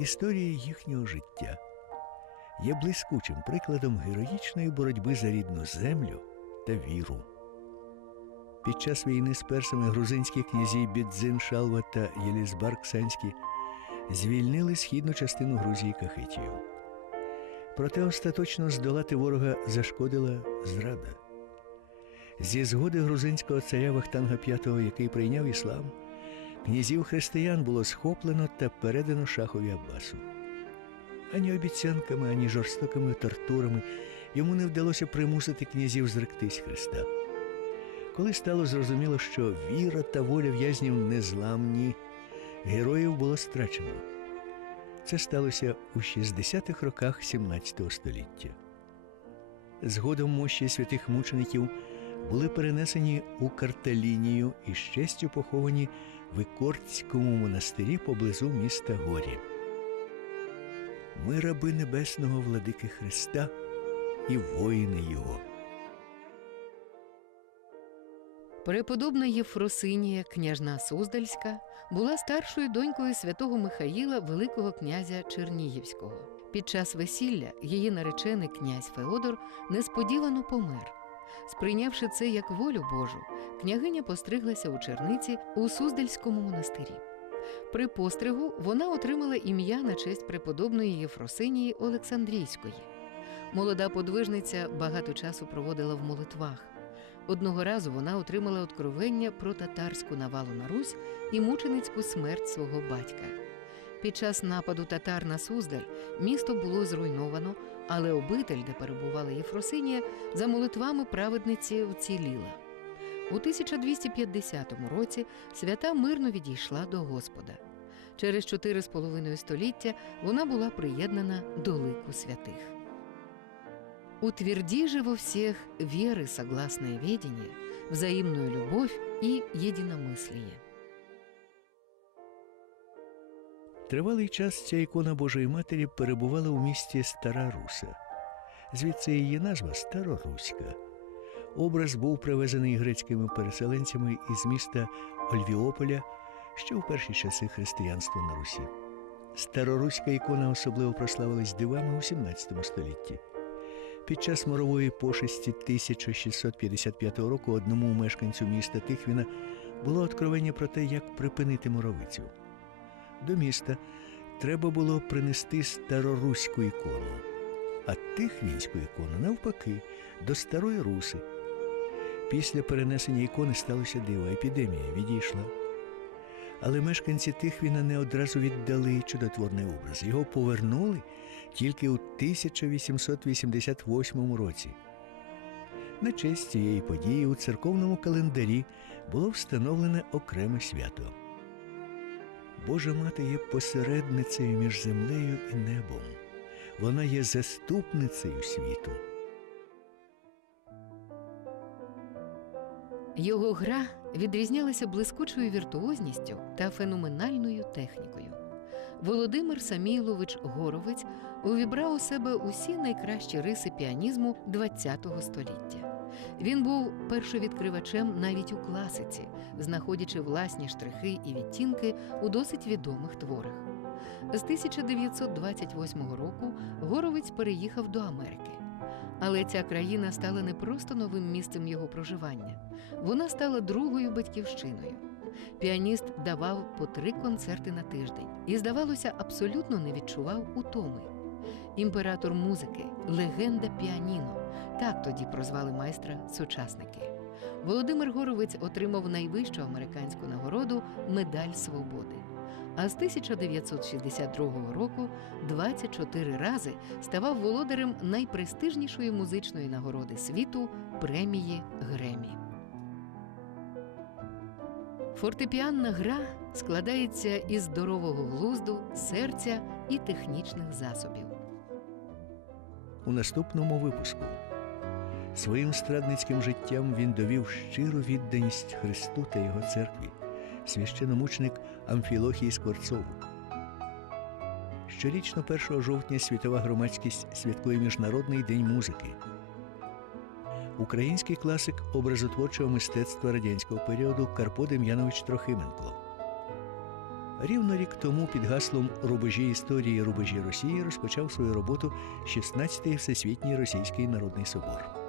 Історія їхнього життя є блискучим прикладом героїчної боротьби за рідну землю та віру. Під час війни з персами грузинські князі Бідзин, Шалва та Єлізбар Ксанські звільнили східну частину Грузії Кахетію. Проте остаточно здолати ворога зашкодила зрада. Зі згоди грузинського царя Вахтанга V, який прийняв іслам, князів християн було схоплено та передано шахові Аббасу. Ані обіцянками, ані жорстокими тортурами йому не вдалося примусити князів зректись Христа. Коли стало зрозуміло, що віра та воля в'язнів незламні, героїв було страчено. Це сталося у 60-х роках 17 століття. Згодом мощі святих мучеників були перенесені у Карталінію і з честю поховані в Ікортському монастирі поблизу міста Горі. Ми раби Небесного владики Христа і воїни Його. Преподобна Єфросинія, княжна Суздальська, була старшою донькою святого Михаїла, Великого князя Чернігівського. Під час весілля її наречений князь Феодор несподівано помер. Сприйнявши це як волю Божу, княгиня постриглася у черниці у Суздальському монастирі. При постригу вона отримала ім'я на честь преподобної Єфросинії Олександрійської. Молода подвижниця багато часу проводила в молитвах. Одного разу вона отримала откровення про татарську навалу на Русь і мученицьку смерть свого батька. Під час нападу татар на Суздаль місто було зруйновано, але обитель, де перебувала Єфросинія, за молитвами праведниці вціліла. У 1250 році свята мирно відійшла до Господа. Через чотири з половиною століття вона була приєднана до лику святих. Утверди же во всех веры согласное ведение, взаимную любовь и единомыслие. Тривалий час ця ікона Божої Матері перебувала у місті Стара Руса. Звідси її назва Староруська. Образ був привезений грецькими переселенцями із міста Ольвіополя ще у перші часи християнства на Русі. Староруська ікона особливо прославилась дивами у 17 столітті. Під час морової пошесті 1655 року одному мешканцю міста Тихвіна було откровення про те, як припинити моровицю. До міста треба було принести староруську ікону, а тихвінську ікону навпаки до старої руси. Після перенесення ікони сталося диво, епідемія відійшла. Але мешканці Тихвіна не одразу віддали чудотворний образ. Його повернули тільки у 1888 році. На честь цієї події у церковному календарі було встановлене окреме свято. Божа мати є посередницею між землею і небом. Вона є заступницею світу. Його гра відрізнялася блискучою віртуозністю та феноменальною технікою. Володимир Самійлович Горовець увібрав у себе усі найкращі риси піанізму ХХ століття. Він був першовідкривачем навіть у класиці, знаходячи власні штрихи і відтінки у досить відомих творах. З 1928 року Горовець переїхав до Америки. Але ця країна стала не просто новим місцем його проживання, вона стала другою батьківщиною. Піаніст давав по три концерти на тиждень і, здавалося, абсолютно не відчував утоми. Імператор музики, легенда піаніно. Так тоді прозвали майстра сучасники. Володимир Горовець отримав найвищу американську нагороду Медаль Свободи. А з 1962 року 24 рази ставав володарем найпрестижнішої музичної нагороди світу премії Гремі. Фортепіанна гра складається із здорового глузду, серця і технічних засобів. у наступному випуску. Своїм страдницьким життям він довів щиру відданість Христу та його церкві, священомучник Амфілохій Скворцову. Щорічно 1 жовтня світова громадськість святкує Міжнародний день музики. Український класик образотворчого мистецтва радянського періоду Карпо Дем'янович Трохименко. Рівно рік тому під гаслом Рубежі історії, рубежі Росії розпочав свою роботу 16-й Всесвітній Російський Народний Собор.